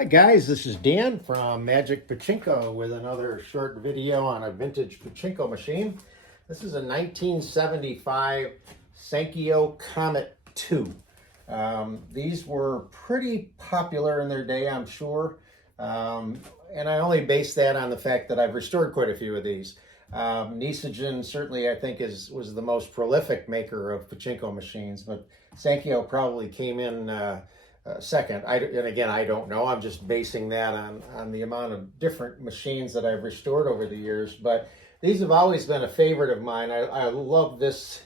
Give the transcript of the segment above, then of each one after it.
Hi guys, this is Dan from Magic Pachinko with another short video on a vintage pachinko machine. This is a 1975 Sankyo Comet II. These were pretty popular in their day, I'm sure. And I only base that on the fact that I've restored quite a few of these. Nisagen certainly I think was the most prolific maker of pachinko machines, but Sankyo probably came in second. And again, I don't know. I'm just basing that on the amount of different machines that I've restored over the years. But these have always been a favorite of mine. I love this,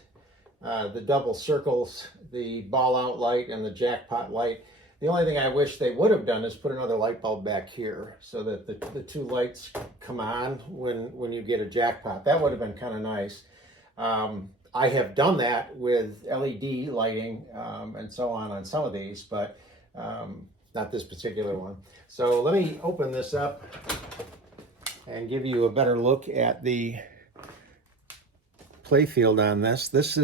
the double circles, the ball out light and the jackpot light. The only thing I wish they would have done is put another light bulb back here so that the two lights come on when you get a jackpot. That would have been kind of nice. I have done that with LED lighting and so on some of these, but not this particular one. So let me open this up and give you a better look at the Playfield on this. This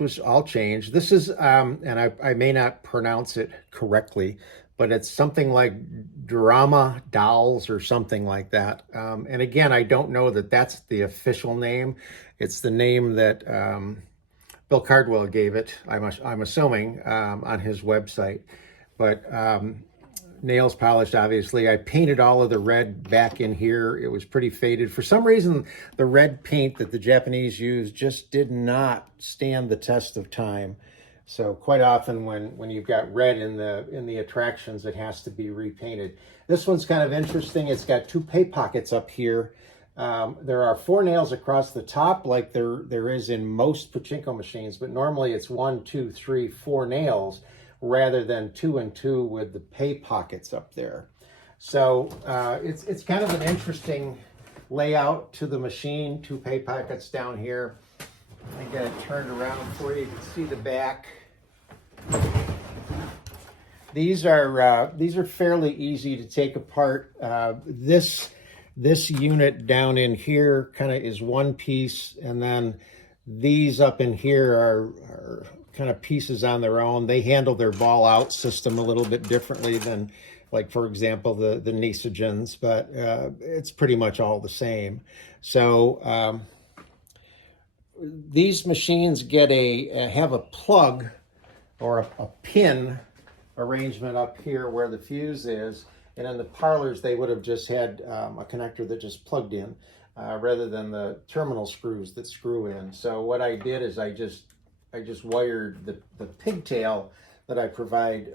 was all changed. This is, and I may not pronounce it correctly, but it's something like Drama Dolls or something like that. And again, I don't know that that's the official name. It's the name that Bill Cardwell gave it, I'm assuming, on his website. But nails polished, obviously. I painted all of the red back in here. It was pretty faded. For some reason, the red paint that the Japanese used just did not stand the test of time. So quite often when you've got red in the attractions, it has to be repainted. This one's kind of interesting. It's got two pay pockets up here. There are 4 nails across the top like there is in most pachinko machines, but normally it's 1, 2, 3, 4 nails rather than 2 and 2 with the pay pockets up there. So it's kind of an interesting layout to the machine. 2 pay pockets down here. I got it turned around for you. You can see the back. These are fairly easy to take apart. This unit down in here kind of is one piece, and then these up in here are kind of pieces on their own. They handle their ball out system a little bit differently than, like, for example, the Nisagens, but it's pretty much all the same. So these machines get have a plug or a pin arrangement up here where the fuse is. And in the parlors, they would have just had a connector that just plugged in rather than the terminal screws that screw in. So what I did is I just wired the pigtail that I provide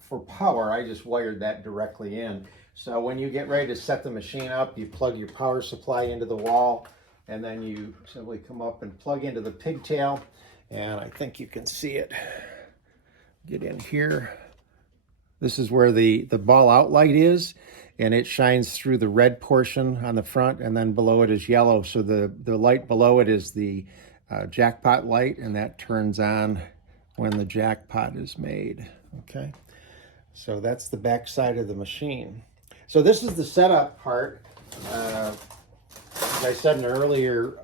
for power. I just wired that directly in. So when you get ready to set the machine up, you plug your power supply into the wall, and then you simply come up and plug into the pigtail. And I think you can see it. Get in here. This is where the ball out light is, and it shines through the red portion on the front, and then below it is yellow. So the light below it is the jackpot light, and that turns on when the jackpot is made. Okay, so that's the back side of the machine. So this is the setup part. As I said in an earlier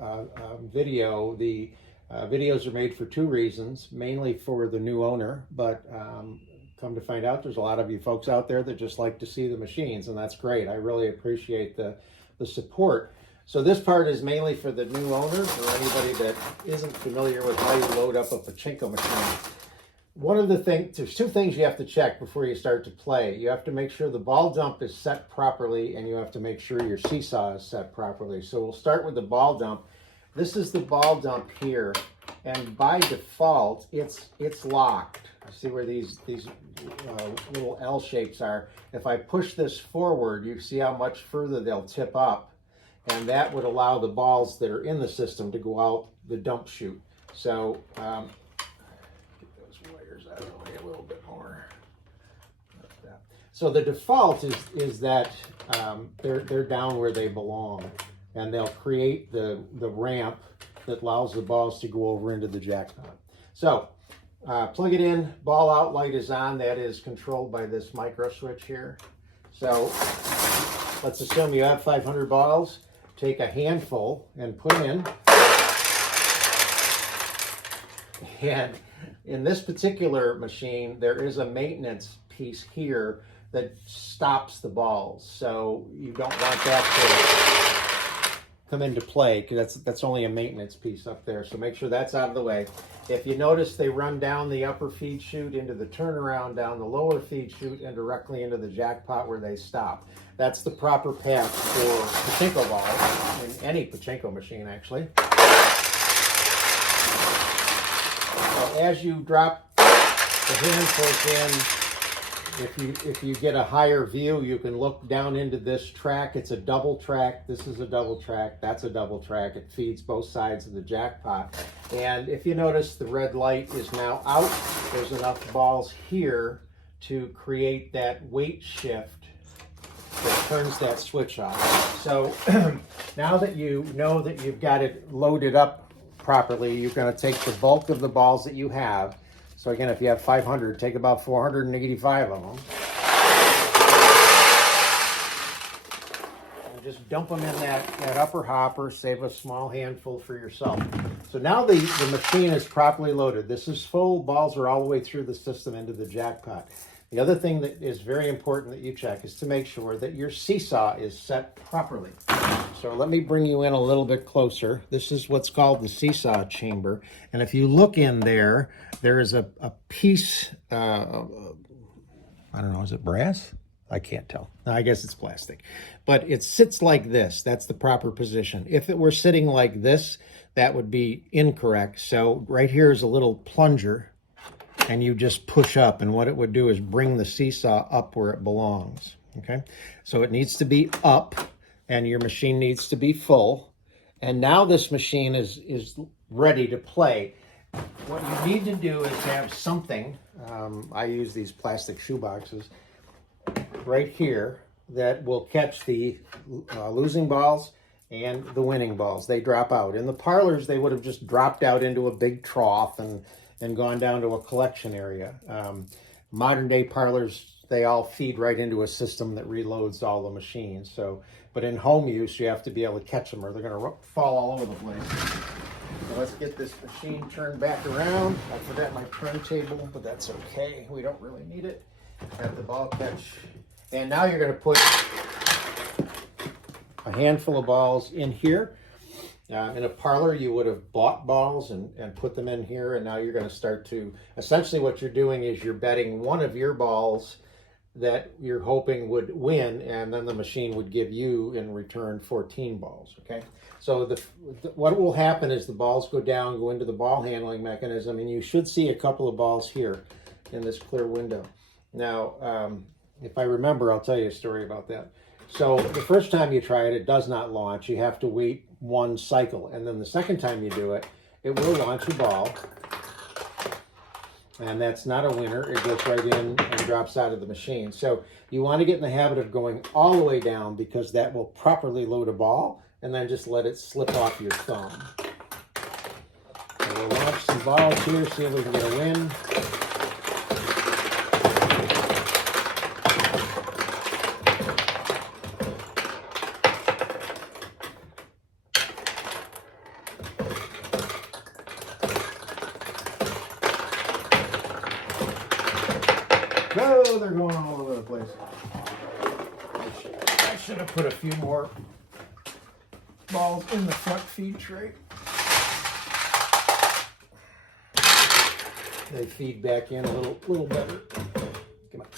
video, the videos are made for 2 reasons, mainly for the new owner, but come to find out, there's a lot of you folks out there that just like to see the machines, and that's great. I really appreciate the support. So this part is mainly for the new owners or anybody that isn't familiar with how you load up a pachinko machine. One of the things, there's 2 things you have to check before you start to play. You have to make sure the ball dump is set properly, and you have to make sure your seesaw is set properly. So we'll start with the ball dump. This is the ball dump here, and by default, it's locked. See where these little L shapes are. If I push this forward, you see how much further they'll tip up, and that would allow the balls that are in the system to go out the dump chute. So get those wires out of the way a little bit more. Like that. So the default is that they're down where they belong, and they'll create the ramp that allows the balls to go over into the jackpot. So plug it in, ball out light is on. That is controlled by this micro switch here. So let's assume you have 500 balls. Take a handful and put in. And in this particular machine, there is a maintenance piece here that stops the balls. So you don't want that to come into play, because that's only a maintenance piece up there. So make sure that's out of the way. If you notice, they run down the upper feed chute into the turnaround, down the lower feed chute, and directly into the jackpot where they stop. That's the proper path for pachinko balls, in any pachinko machine actually. So as you drop the handfuls in, if you get a higher view, you can look down into this track. It's a double track. This is a double track. That's a double track. It feeds both sides of the jackpot. And if you notice, the red light is now out. There's enough balls here to create that weight shift that turns that switch off. So now that you know that you've got it loaded up properly, you're going to take the bulk of the balls that you have. So again, if you have 500, take about 485 of them. And just dump them in that upper hopper, save a small handful for yourself. So now the machine is properly loaded. This is full, balls are all the way through the system into the jackpot. The other thing that is very important that you check is to make sure that your seesaw is set properly. So let me bring you in a little bit closer. This is what's called the seesaw chamber. And if you look in there, there is a piece, I don't know, is it brass? I can't tell. I guess it's plastic. But it sits like this. That's the proper position. If it were sitting like this, that would be incorrect. So right here is a little plunger, and you just push up, and what it would do is bring the seesaw up where it belongs. Okay, so it needs to be up, and your machine needs to be full. And now this machine is ready to play. What you need to do is have something, I use these plastic shoe boxes right here, that will catch the losing balls and the winning balls. They drop out. In the parlors, they would have just dropped out into a big trough and gone down to a collection area. Modern day parlors, they all feed right into a system that reloads all the machines. So, but in home use, you have to be able to catch them or they're going to fall all over the place. So let's get this machine turned back around. I forgot my turntable, but that's okay. We don't really need it. Got the ball catch. And now you're going to put a handful of balls in here. In a parlor, you would have bought balls and put them in here, and now you're going to start to, essentially what you're doing is you're betting one of your balls that you're hoping would win, and then the machine would give you in return 14 balls, okay? So what will happen is the balls go down, go into the ball handling mechanism, and you should see a couple of balls here in this clear window. Now, if I remember, I'll tell you a story about that. So the first time you try it, it does not launch. You have to wait one cycle. And then the second time you do it, it will launch a ball. And that's not a winner. It goes right in and drops out of the machine. So you want to get in the habit of going all the way down, because that will properly load a ball, and then just let it slip off your thumb. So we'll launch some balls here, see if we can get a win. Oh, they're going all over the place. I should have put a few more balls in the front feed tray. They feed back in a little better. Come on.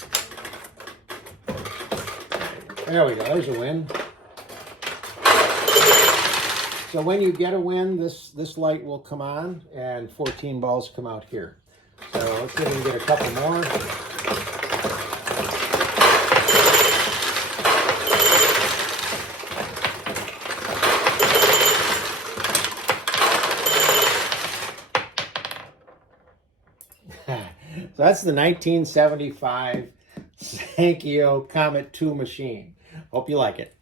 There we go. There's a win. So when you get a win, this light will come on and 14 balls come out here. So let's see if we can get a couple more. So that's the 1975 Sankyo Comet II machine. Hope you like it.